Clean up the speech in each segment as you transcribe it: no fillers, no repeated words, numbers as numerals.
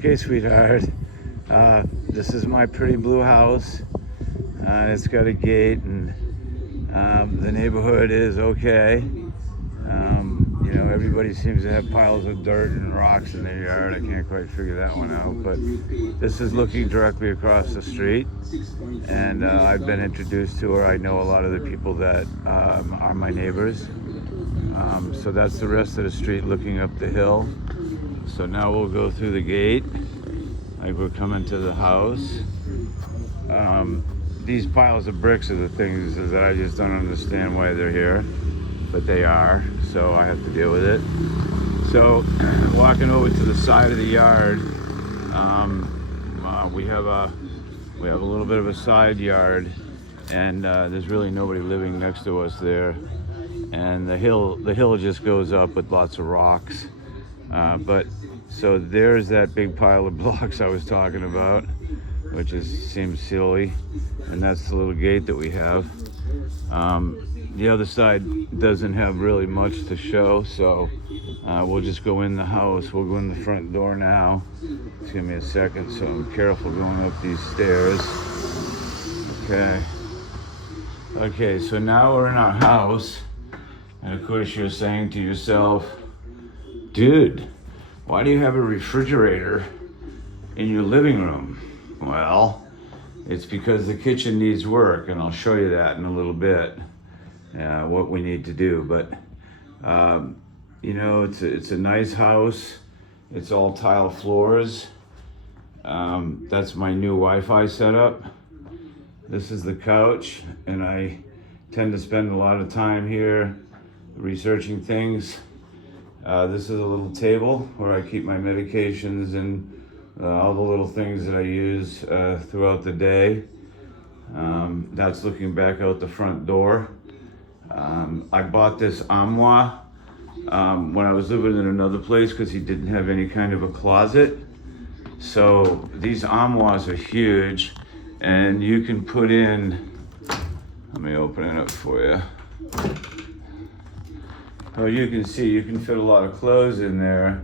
Okay, sweetheart. This is my pretty blue house. It's got a gate, and the neighborhood is okay. Everybody seems to have piles of dirt and rocks in their yard. I can't quite figure that one out, but this is looking directly across the street, and I've been introduced to her. I know a lot of the people that are my neighbors. So that's the rest of the street looking up the hill. So now we'll go through the gate, like we're coming to the house. These piles of bricks are the things that I just don't understand why they're here, but they are, so I have to deal with it. So walking over to the side of the yard, we have a little bit of a side yard, and there's really nobody living next to us there. And the hill just goes up with lots of rocks. So there's that big pile of blocks I was talking about, which seems silly, and that's the little gate that we have. The other side doesn't have really much to show, so we'll just go in the house. We'll go in the front door now. Just give me a second, so I'm careful going up these stairs. Okay, so now we're in our house, and of course you're saying to yourself, dude, why do you have a refrigerator in your living room? Well, it's because the kitchen needs work, and I'll show you that in a little bit, what we need to do. But it's a nice house. It's all tile floors. That's my new Wi-Fi setup. This is the couch, and I tend to spend a lot of time here researching things. This is a little table where I keep my medications and all the little things that I use throughout the day. That's looking back out the front door. I bought this armoire when I was living in another place because he didn't have any kind of a closet. So these armoires are huge, and you can put in, let me open it up for you. Well, you can see, you can fit a lot of clothes in there,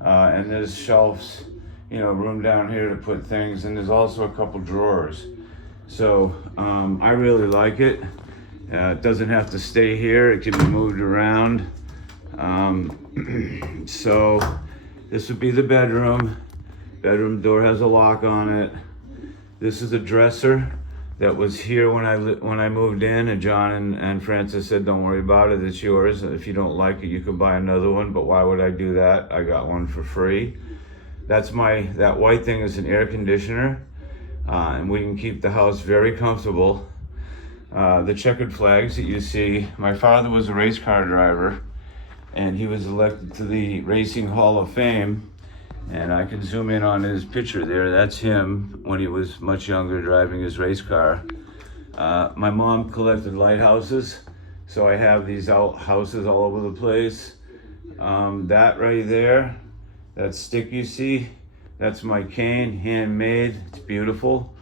and there's shelves, room down here to put things, and there's also a couple drawers. So I really like it. It doesn't have to stay here, it can be moved around. So this would be the bedroom. Bedroom door has a lock on it. This is a dresser that was here when I moved in, and John and Francis said, don't worry about it, it's yours. If you don't like it, you can buy another one, but why would I do that? I got one for free. That white thing is an air conditioner, and we can keep the house very comfortable. The checkered flags that you see, my father was a race car driver, and he was elected to the Racing Hall of Fame. And I can zoom in on his picture there. That's him when he was much younger driving his race car. My mom collected lighthouses, so I have these houses all over the place. That right there, that stick you see, that's my cane, handmade. It's beautiful.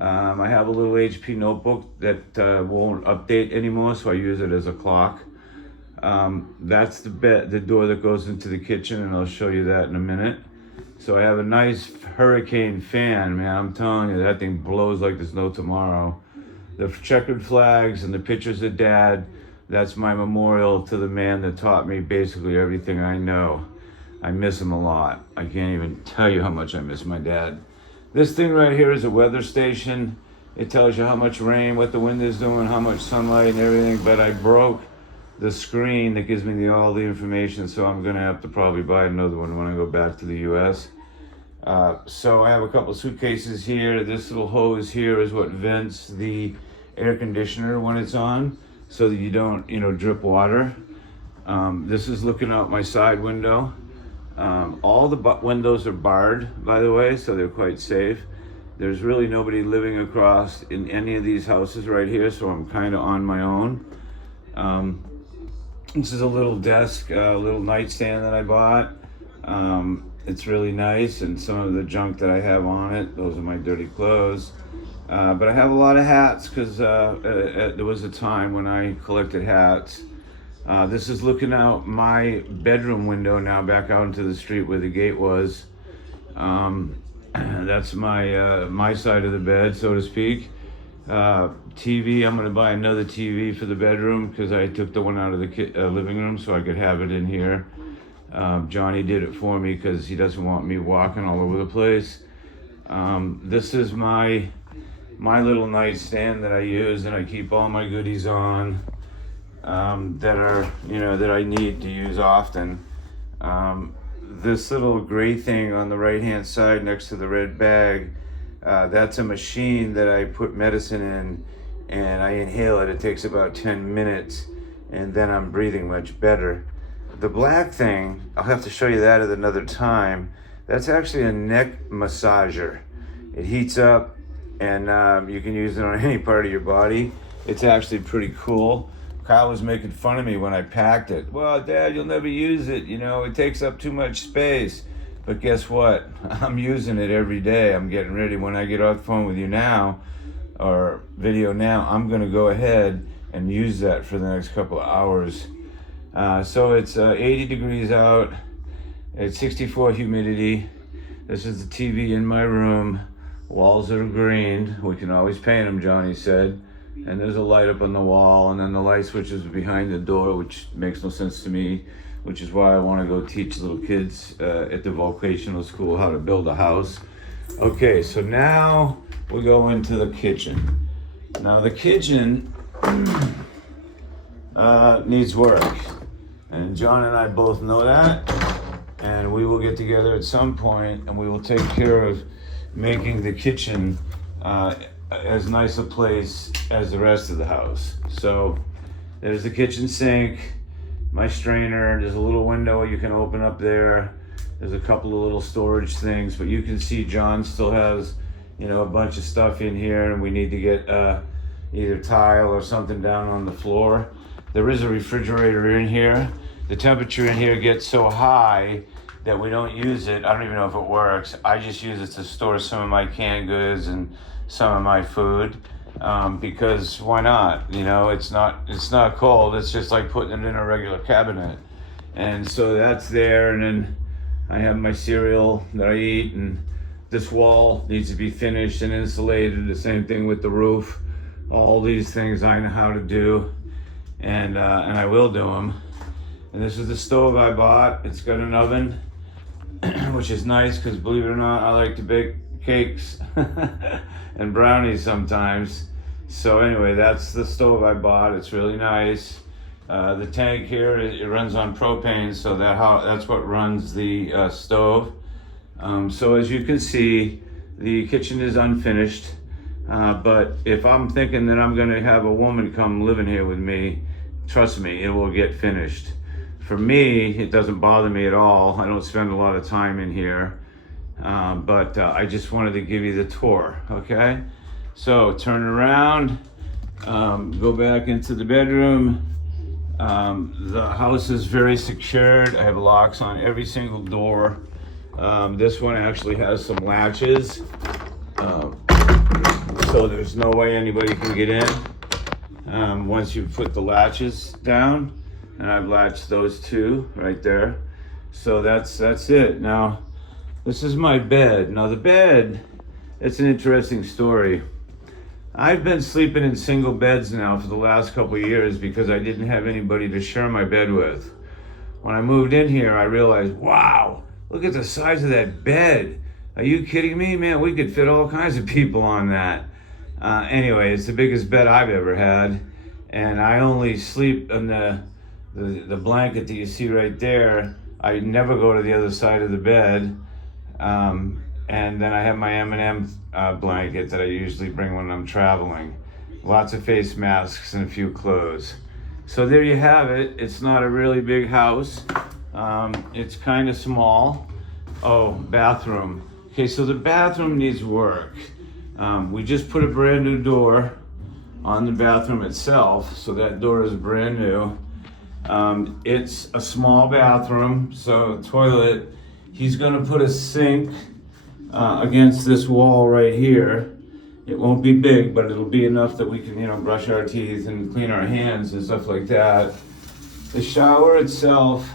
I have a little HP notebook that won't update anymore, so I use it as a clock. That's the door that goes into the kitchen, and I'll show you that in a minute. So I have a nice hurricane fan, man. I'm telling you, that thing blows like there's no tomorrow. The checkered flags and the pictures of Dad, that's my memorial to the man that taught me basically everything I know. I miss him a lot. I can't even tell you how much I miss my dad. This thing right here is a weather station. It tells you how much rain, what the wind is doing, how much sunlight and everything, but I broke the screen that gives me all the information, so I'm gonna have to probably buy another one when I go back to the US. So I have a couple suitcases here. This little hose here is what vents the air conditioner when it's on, so that you don't, drip water. This is looking out my side window. All the windows are barred, by the way, so they're quite safe. There's really nobody living across in any of these houses right here, so I'm kind of on my own. This is a little desk, a little nightstand that I bought. It's really nice, and some of the junk that I have on it, those are my dirty clothes. But I have a lot of hats because there was a time when I collected hats. This is looking out my bedroom window now, back out into the street where the gate was. That's my side of the bed, so to speak. TV, I'm gonna buy another TV for the bedroom because I took the one out of the living room so I could have it in here. Johnny did it for me because he doesn't want me walking all over the place. This is my little nightstand that I use, and I keep all my goodies on that are, that I need to use often. This little gray thing on the right hand side next to the red bag, that's a machine that I put medicine in and I inhale it. It takes about 10 minutes and then I'm breathing much better. The black thing, I'll have to show you that at another time. That's actually a neck massager. It heats up and you can use it on any part of your body. It's actually pretty cool. Kyle was making fun of me when I packed it. Well, Dad, you'll never use it. It takes up too much space. But guess what? I'm using it every day. I'm getting ready. When I get off the phone with you now, or video now, I'm going to go ahead and use that for the next couple of hours. So it's 80 degrees out. It's 64 humidity. This is the TV in my room. Walls are green. We can always paint them, Johnny said. And there's a light up on the wall, and then the light switch is behind the door, which makes no sense to me, which is why I want to go teach little kids at the vocational school how to build a house. Okay, so now we go into the kitchen. Now the kitchen needs work, and John and I both know that, and we will get together at some point and we will take care of making the kitchen as nice a place as the rest of the house. So there's the kitchen sink, my strainer, there's a little window you can open up there. There's a couple of little storage things, but you can see John still has, a bunch of stuff in here, and we need to get either tile or something down on the floor. There is a refrigerator in here. The temperature in here gets so high that we don't use it. I don't even know if it works. I just use it to store some of my canned goods and some of my food, because why not? It's not cold. It's just like putting it in a regular cabinet. And so that's there, and then I have my cereal that I eat, and this wall needs to be finished and insulated. The same thing with the roof. All these things I know how to do, and I will do them. And this is the stove I bought. It's got an oven, which is nice because, believe it or not, I like to bake cakes and brownies sometimes. So anyway, that's the stove I bought. It's really nice. The tank here, it runs on propane, so that's what runs the stove. So as you can see, the kitchen is unfinished. But if I'm thinking that I'm gonna have a woman come live in here with me, trust me, it will get finished. For me, it doesn't bother me at all. I don't spend a lot of time in here. But I just wanted to give you the tour, okay? So turn around, go back into the bedroom. The house is very secured. I have locks on every single door. This one actually has some latches, so there's no way anybody can get in once you put the latches down. And I've latched those two right there. So that's it. Now, this is my bed. Now the bed, it's an interesting story. I've been sleeping in single beds now for the last couple of years because I didn't have anybody to share my bed with. When I moved in here, I realized, wow, look at the size of that bed. Are you kidding me, man? We could fit all kinds of people on that. Anyway, it's the biggest bed I've ever had. And I only sleep in the blanket that you see right there. I never go to the other side of the bed. And then I have my M&M blanket that I usually bring when I'm traveling. Lots of face masks and a few clothes. So there you have it. It's not a really big house. It's kind of small. Oh, bathroom. Okay, so the bathroom needs work. We just put a brand new door on the bathroom itself, so that door is brand new. It's a small bathroom, so toilet. He's gonna put a sink against this wall right here. It won't be big, but it'll be enough that we can, brush our teeth and clean our hands and stuff like that. The shower itself,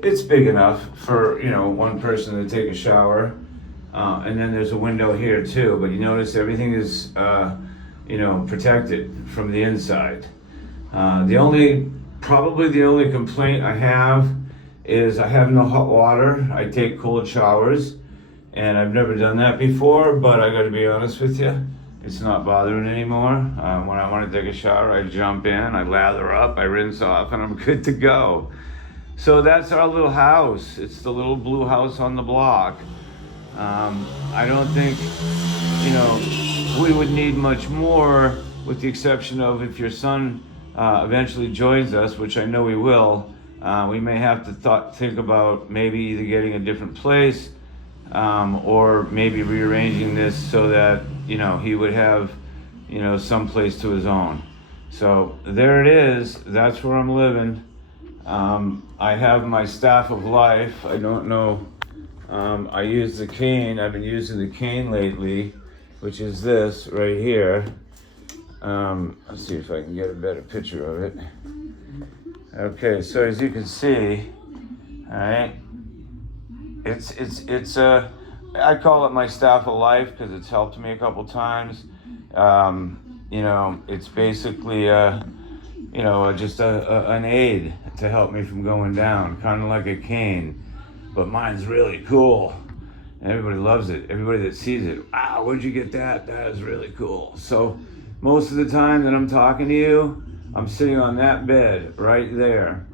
it's big enough for, one person to take a shower. And then there's a window here too, but you notice everything is, protected from the inside. Probably the only complaint I have is I have no hot water. I take cold showers, and I've never done that before, but I gotta be honest with you, it's not bothering anymore. When I wanna take a shower, I jump in, I lather up, I rinse off, and I'm good to go. So that's our little house. It's the little blue house on the block. I don't think, we would need much more, with the exception of if your son eventually joins us, which I know he will. We may have to think about maybe either getting a different place, or maybe rearranging this so that, he would have, some place to his own. So there it is. That's where I'm living. I have my staff of life. I don't know. I use the cane. I've been using the cane lately, which is this right here. Let's see if I can get a better picture of it. Okay, so as you can see, all right, I call it my staff of life because it's helped me a couple times. It's basically just an aid to help me from going down, kind of like a cane, but mine's really cool. And everybody loves it. Everybody that sees it, wow, where'd you get that? That is really cool. So most of the time that I'm talking to you, I'm sitting on that bed right there.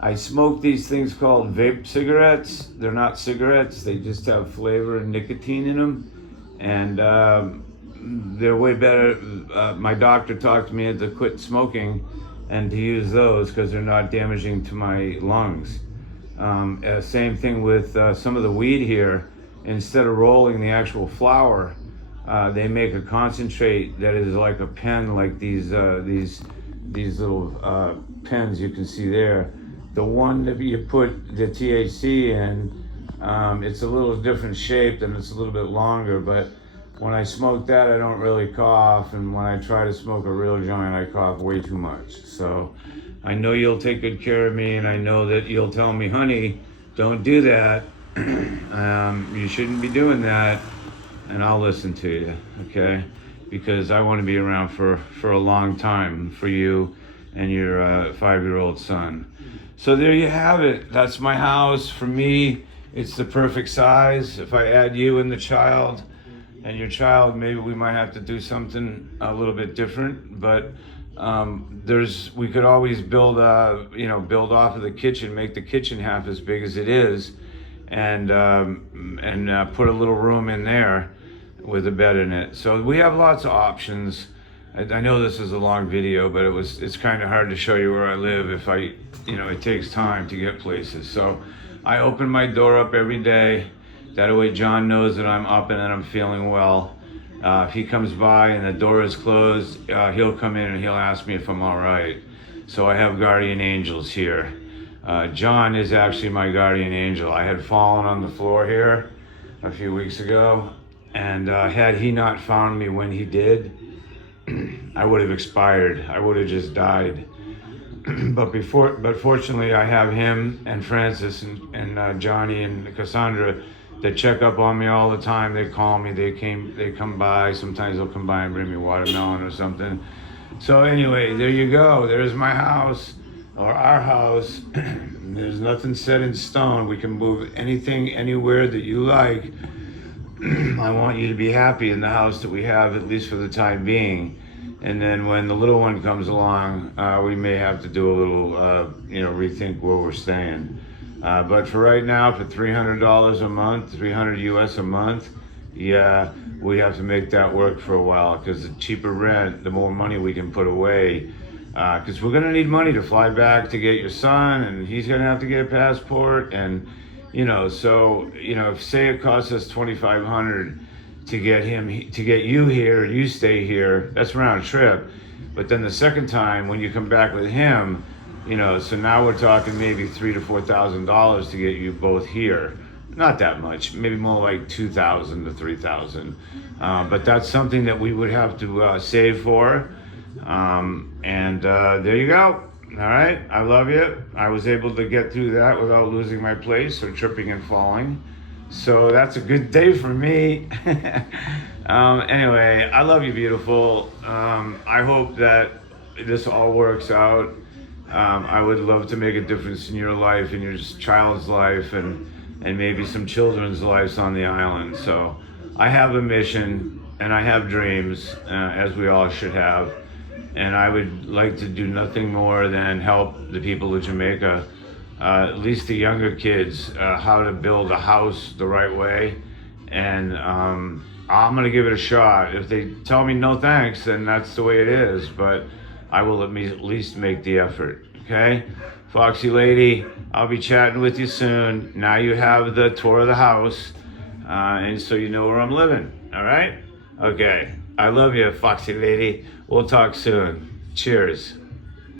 I smoke these things called vape cigarettes. They're not cigarettes. They just have flavor and nicotine in them. And they're way better. My doctor talked to me to quit smoking and to use those because they're not damaging to my lungs. Same thing with some of the weed here. Instead of rolling the actual flower, they make a concentrate that is like a pen, like these little pens you can see there. The one that you put the THC in, it's a little different shape and it's a little bit longer, but when I smoke that, I don't really cough, and when I try to smoke a real joint, I cough way too much. So I know you'll take good care of me, and I know that you'll tell me, honey, don't do that. You shouldn't be doing that, and I'll listen to you, okay? Because I want to be around for a long time for you and your 5-year-old son. So there you have it. That's my house. For me, it's the perfect size. If I add you and the child and your child, maybe we might have to do something a little bit different. But we could always build off of the kitchen, make the kitchen half as big as it is, and put a little room in there with a bed in it. So we have lots of options. I know this is a long video, but it's kind of hard to show you where I live if it takes time to get places. So I open my door up every day. That way John knows that I'm up and that I'm feeling well. If he comes by and the door is closed, he'll come in and he'll ask me if I'm all right. So I have guardian angels here. John is actually my guardian angel. I had fallen on the floor here a few weeks ago, and had he not found me when he did, I would have expired. I would have just died. But fortunately, I have him and Francis and Johnny and Cassandra that check up on me all the time. They call me. They come by. Sometimes they'll come by and bring me watermelon or something. So anyway, there you go. There's my house, or our house. There's nothing set in stone. We can move anything, anywhere that you like. I want you to be happy in the house that we have, at least for the time being. And then when the little one comes along, we may have to do a little, rethink where we're staying. But for right now, for $300 a month, $300 US a month, yeah, we have to make that work for a while, because the cheaper rent, the more money we can put away. Because we're gonna need money to fly back to get your son, and he's gonna have to get a passport, and if say it costs us $2,500 to get you here and you stay here, that's round trip. But then the second time when you come back with him, so now we're talking maybe $3,000 to $4,000 to get you both here. Not that much, maybe more like $2,000 to $3,000. But that's something that we would have to save for. There you go. All right, I love you. I was able to get through that without losing my place or tripping and falling. So that's a good day for me. Anyway, I love you, beautiful. I hope that this all works out. I would love to make a difference in your life, in your child's life, and maybe some children's lives on the island. So I have a mission and I have dreams, as we all should have. And I would like to do nothing more than help the people of Jamaica, at least the younger kids, how to build a house the right way. And I'm gonna give it a shot. If they tell me no thanks, then that's the way it is. But I will at least make the effort. Okay, Foxy Lady, I'll be chatting with you soon. Now you have the tour of the house, and so you know where I'm living. All right? Okay. I love you, Foxy Lady. We'll talk soon. Cheers.